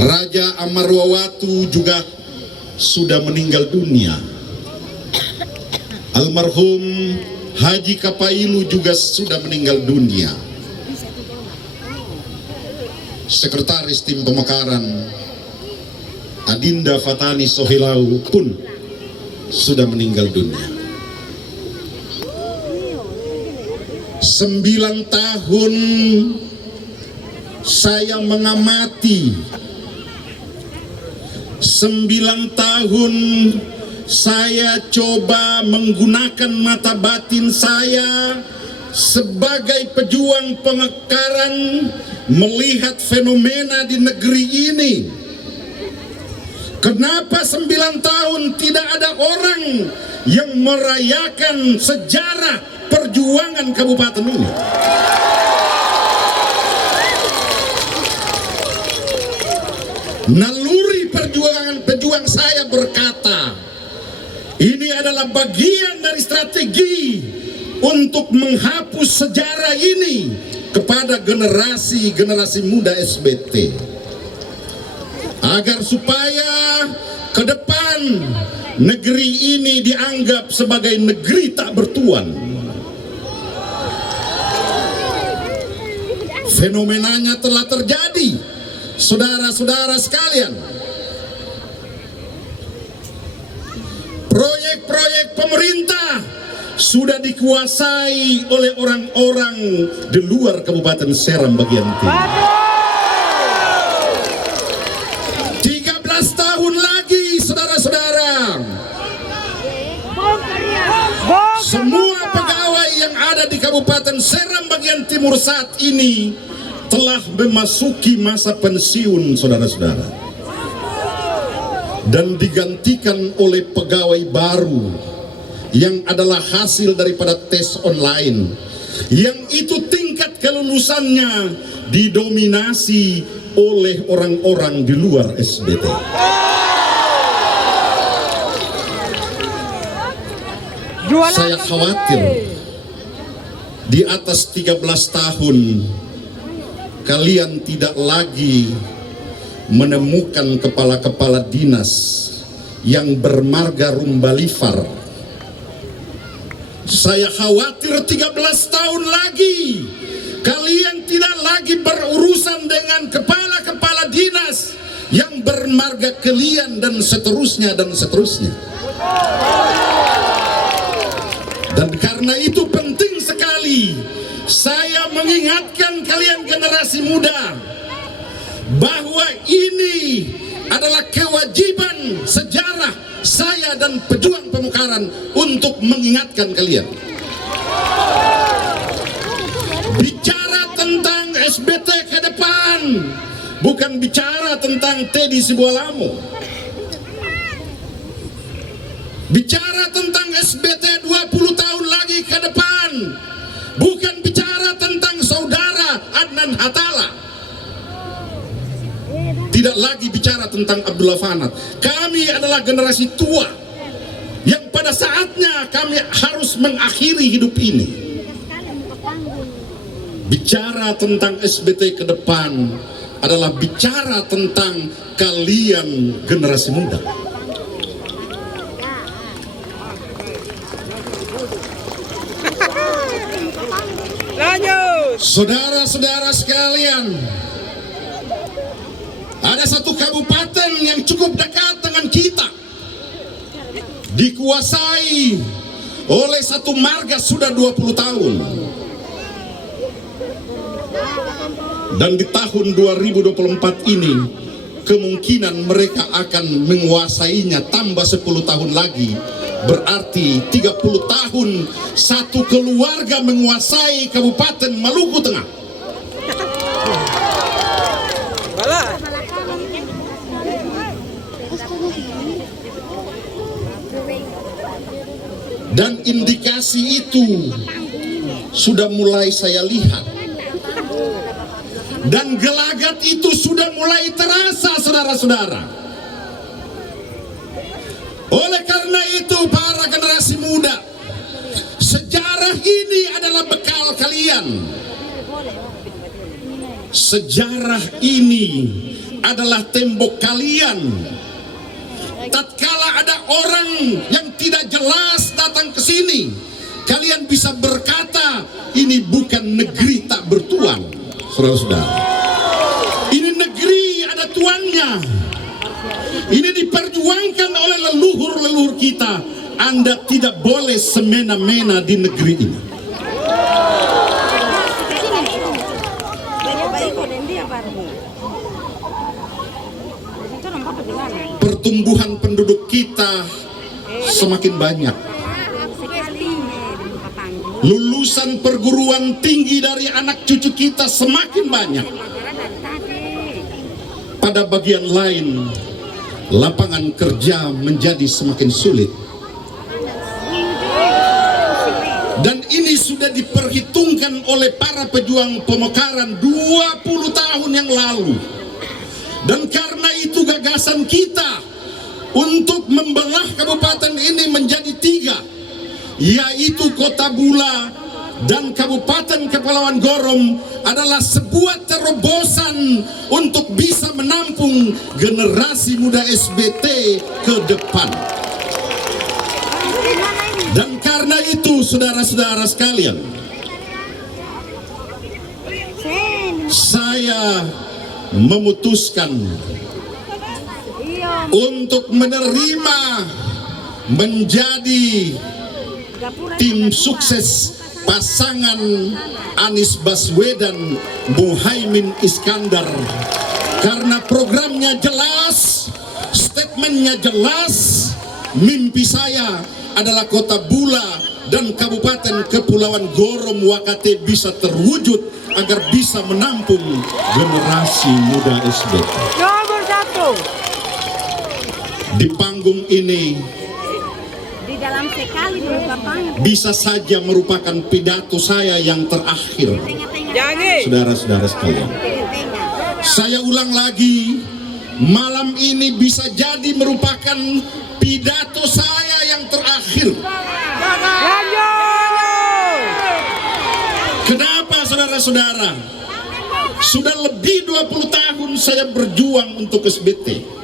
Raja Amarwawatu juga sudah meninggal dunia. Almarhum Haji Kapailu juga sudah meninggal dunia. Sekretaris Tim Pemekaran Adinda Fatani Sohilau pun sudah meninggal dunia. 9 tahun saya mengamati, 9 tahun saya coba menggunakan mata batin saya sebagai pejuang pemekaran melihat fenomena di negeri ini. Kenapa 9 tahun tidak ada orang yang merayakan sejarah perjuangan kabupaten ini? Naluri pejuang saya berkata, ini adalah bagian dari strategi untuk menghapus sejarah ini kepada generasi muda SBT, agar supaya ke depan negeri ini dianggap sebagai negeri tak bertuan. Fenomenanya telah terjadi, saudara-saudara sekalian. Proyek-proyek pemerintah sudah dikuasai oleh orang-orang di luar Kabupaten Seram bagian timur. 13 tahun lagi, saudara-saudara, semua pegawai yang ada di Kabupaten Seram bagian timur saat ini telah memasuki masa pensiun, saudara-saudara, dan digantikan oleh pegawai baru yang adalah hasil daripada tes online, yang itu tingkat kelulusannya didominasi oleh orang-orang di luar SBT. Saya khawatir di atas 13 tahun kalian tidak lagi menemukan kepala-kepala dinas yang bermarga Rumbalifar. Saya khawatir 13 tahun lagi kalian tidak lagi berurusan dengan kepala-kepala dinas yang bermarga Kelian dan seterusnya dan seterusnya. Dan karena itu penting sekali saya mengingatkan kalian generasi muda bahwa ini adalah kewajiban sejarah saya dan pejuang pemekaran untuk mengingatkan kalian. Bicara tentang SBT ke depan, bukan bicara tentang Teddy Sibualamo. Bicara tentang SBT 20 tahun lagi ke depan, bukan bicara tentang saudara Adnan Hatala. Tidak lagi bicara tentang Abdullah Fanat. Kami adalah generasi tua yang pada saatnya kami harus mengakhiri hidup ini. Bicara tentang SBT ke depan adalah bicara tentang kalian generasi muda. Saudara-saudara sekalian, ada satu kabupaten yang cukup dekat dengan kita, dikuasai oleh satu marga sudah 20 tahun. Dan di tahun 2024 ini kemungkinan mereka akan menguasainya tambah 10 tahun lagi. Berarti 30 tahun satu keluarga menguasai Kabupaten Maluku Tengah. Dan indikasi itu sudah mulai saya lihat. Dan gelagat itu sudah mulai terasa, saudara-saudara. Oleh karena itu, para generasi muda, sejarah ini adalah bekal kalian. Sejarah ini adalah tembok kalian. Tatkala ada orang yang tidak jelas datang ke sini, kalian bisa berkata, ini bukan negeri tak bertuan. Saudara-saudara, ini negeri ada tuannya. Ini diperjuangkan oleh leluhur-leluhur kita. Anda tidak boleh semena-mena di negeri ini. Pertumbuhan penduduk kita semakin banyak. Lulusan perguruan tinggi dari anak cucu kita semakin banyak. Pada bagian lain, lapangan kerja menjadi semakin sulit. Dan ini sudah diperhitungkan oleh para pejuang pemekaran 20 tahun yang lalu. Dan karena itu gagasan kita untuk membelah kabupaten ini menjadi 3, yaitu Kota Bula dan Kabupaten Kepulauan Gorom, adalah sebuah terobosan untuk bisa menampung generasi muda SBT ke depan. Dan karena itu, saudara-saudara sekalian, saya memutuskan untuk menerima menjadi tim sukses pasangan Anies Baswedan Muhaimin Iskandar, karena programnya jelas, statementnya jelas. Mimpi saya adalah Kota Bula dan Kabupaten Kepulauan Gorom Wakate bisa terwujud agar bisa menampung generasi muda SBT. Nomor 1. Di panggung ini Di dalam sekali di lapangan. bisa saja merupakan pidato saya yang terakhir. Saudara-saudara sekalian, saya ulang lagi, malam ini bisa jadi merupakan pidato saya yang terakhir. Kenapa, saudara-saudara? Sudah lebih 20 tahun saya berjuang untuk SBT.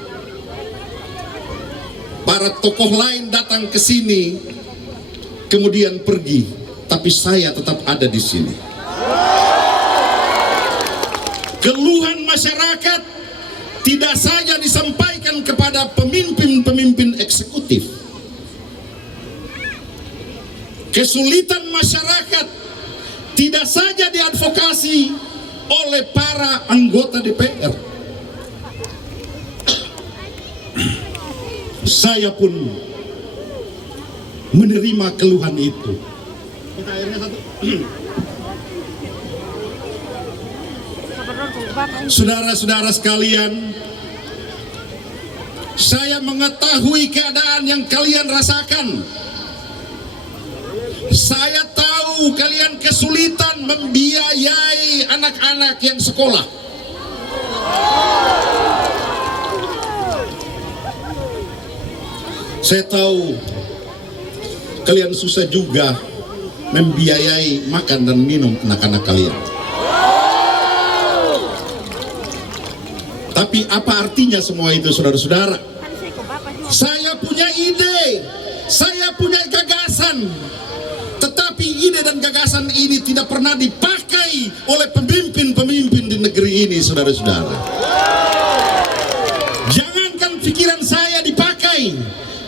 Para tokoh lain datang ke sini, kemudian pergi, tapi saya tetap ada di sini. Keluhan masyarakat tidak saja disampaikan kepada pemimpin-pemimpin eksekutif. Kesulitan masyarakat tidak saja diadvokasi oleh para anggota DPR. Saya pun menerima keluhan itu. Saudara-saudara sekalian, saya mengetahui keadaan yang kalian rasakan. Saya tahu kalian kesulitan membiayai anak-anak yang sekolah. Saya tahu kalian susah juga membiayai makan dan minum anak-anak kalian. Tapi apa artinya semua itu, saudara-saudara? Saya punya ide, saya punya gagasan, tetapi ide dan gagasan ini tidak pernah dipakai oleh pemimpin-pemimpin di negeri ini, saudara-saudara. Jangankan pikiran saya dipakai,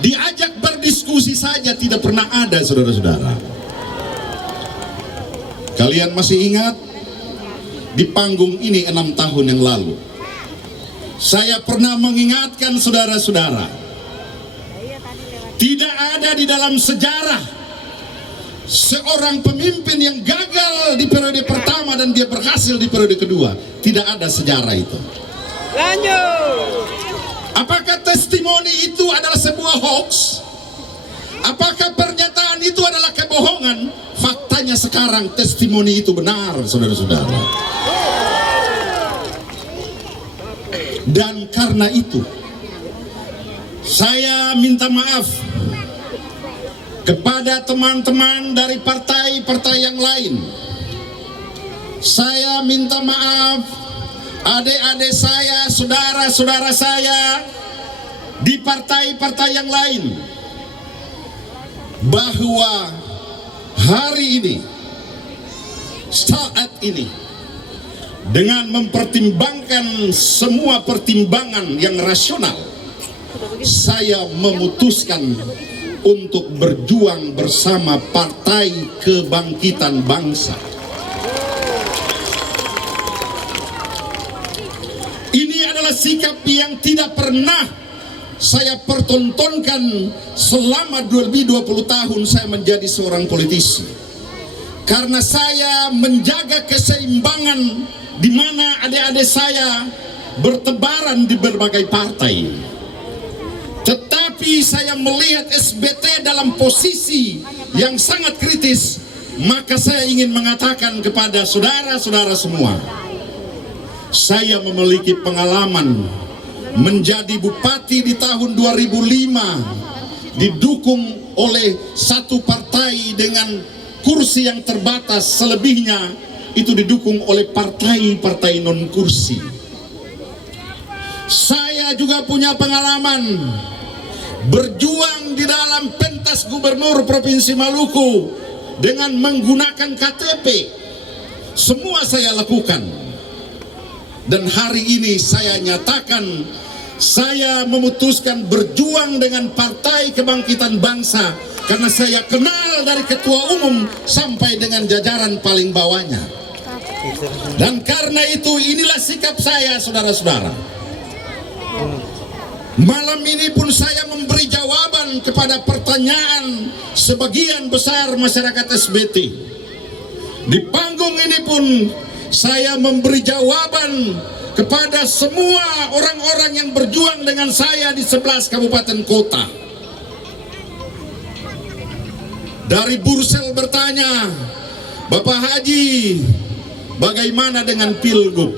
diajak berdiskusi saja tidak pernah ada, saudara-saudara. Kalian masih ingat di panggung ini 6 tahun yang lalu, saya pernah mengingatkan saudara-saudara, tidak ada di dalam sejarah seorang pemimpin yang gagal di periode pertama dan dia berhasil di periode kedua. Tidak ada sejarah itu. Lanjut. Apakah testimoni itu adalah sebuah hoax? Apakah pernyataan itu adalah kebohongan? Faktanya sekarang testimoni itu benar, saudara-saudara. Dan karena itu, saya minta maaf kepada teman-teman dari partai-partai yang lain. Saya minta maaf adik-adik saya, saudara-saudara saya di partai-partai yang lain, bahwa hari ini, saat ini, dengan mempertimbangkan semua pertimbangan yang rasional, saya memutuskan untuk berjuang bersama Partai Kebangkitan Bangsa. Ini adalah sikap yang tidak pernah saya pertontonkan selama lebih 20 tahun saya menjadi seorang politisi. Karena saya menjaga keseimbangan di mana adik-adik saya bertebaran di berbagai partai. Tetapi saya melihat SBT dalam posisi yang sangat kritis, maka saya ingin mengatakan kepada saudara-saudara semua, saya memiliki pengalaman menjadi bupati di tahun 2005, didukung oleh satu partai dengan kursi yang terbatas, selebihnya itu didukung oleh partai-partai non kursi. Saya juga punya pengalaman berjuang di dalam pentas gubernur Provinsi Maluku dengan menggunakan KTP. Semua saya lakukan. Dan hari ini saya nyatakan, saya memutuskan berjuang dengan Partai Kebangkitan Bangsa karena saya kenal dari ketua umum sampai dengan jajaran paling bawahnya. Dan karena itu inilah sikap saya, saudara-saudara. Malam ini pun saya memberi jawaban kepada pertanyaan sebagian besar masyarakat SBT. Di panggung ini pun saya memberi jawaban kepada semua orang-orang yang berjuang dengan saya di 11 kabupaten kota. Dari Bursel bertanya, Bapak Haji, bagaimana dengan Pilgub?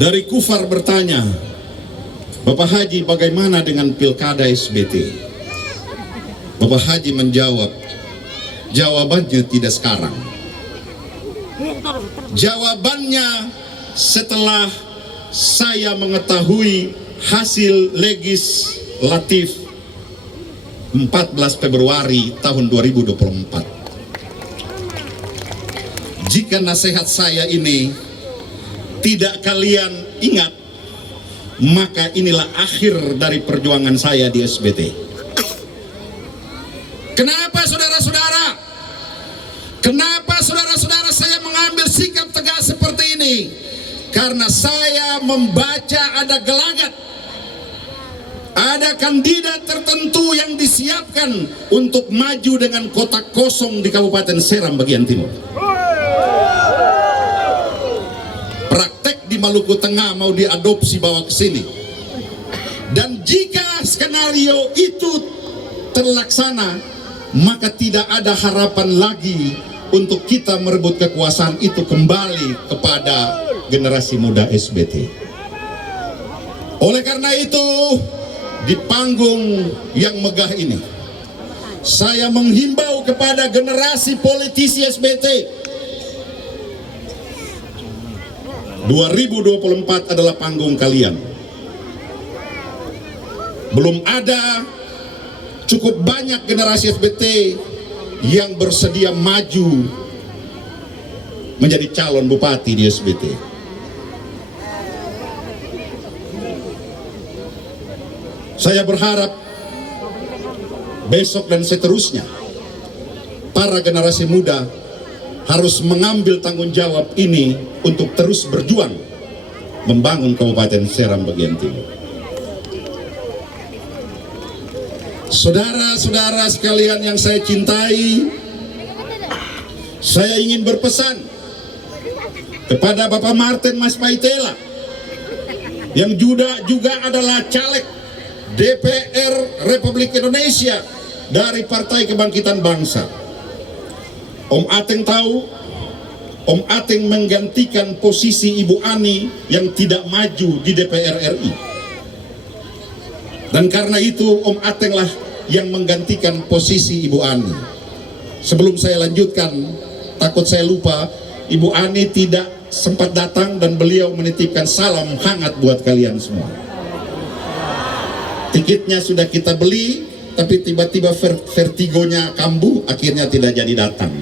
Dari Kufar bertanya, Bapak Haji, bagaimana dengan Pilkada SBT? Bapak Haji menjawab, jawabannya tidak sekarang. Jawabannya setelah saya mengetahui hasil legislatif 14 Februari tahun 2024. Jika nasihat saya ini tidak kalian ingat, maka inilah akhir dari perjuangan saya di SBT. Kenapa saudara-saudara? Kenapa saudara-saudara saya mengambil sikap tegas seperti ini? Karena saya membaca ada gelagat, ada kandidat tertentu yang disiapkan untuk maju dengan kotak kosong di Kabupaten Seram bagian timur. Praktek di Maluku Tengah mau diadopsi bawa ke sini. Dan jika skenario itu terlaksana, maka tidak ada harapan lagi untuk kita merebut kekuasaan itu kembali kepada generasi muda SBT. Oleh karena itu, di panggung yang megah ini, saya menghimbau kepada generasi politisi SBT, 2024 adalah panggung kalian. Belum ada cukup banyak generasi SBT yang bersedia maju menjadi calon bupati di SBT. Saya berharap besok dan seterusnya para generasi muda harus mengambil tanggung jawab ini untuk terus berjuang membangun Kabupaten Seram bagian timur. Saudara-saudara sekalian yang saya cintai, saya ingin berpesan kepada Bapak Martin Mas Paitela yang juga adalah caleg DPR Republik Indonesia dari Partai Kebangkitan Bangsa. Om Ateng tahu, Om Ateng menggantikan posisi Ibu Ani yang tidak maju di DPR RI. Dan karena itu Om Ateng lah yang menggantikan posisi Ibu Ani. Sebelum saya lanjutkan, takut saya lupa, Ibu Ani tidak sempat datang dan beliau menitipkan salam hangat buat kalian semua. Tiketnya sudah kita beli, tapi tiba-tiba vertigonya kambuh, akhirnya tidak jadi datang.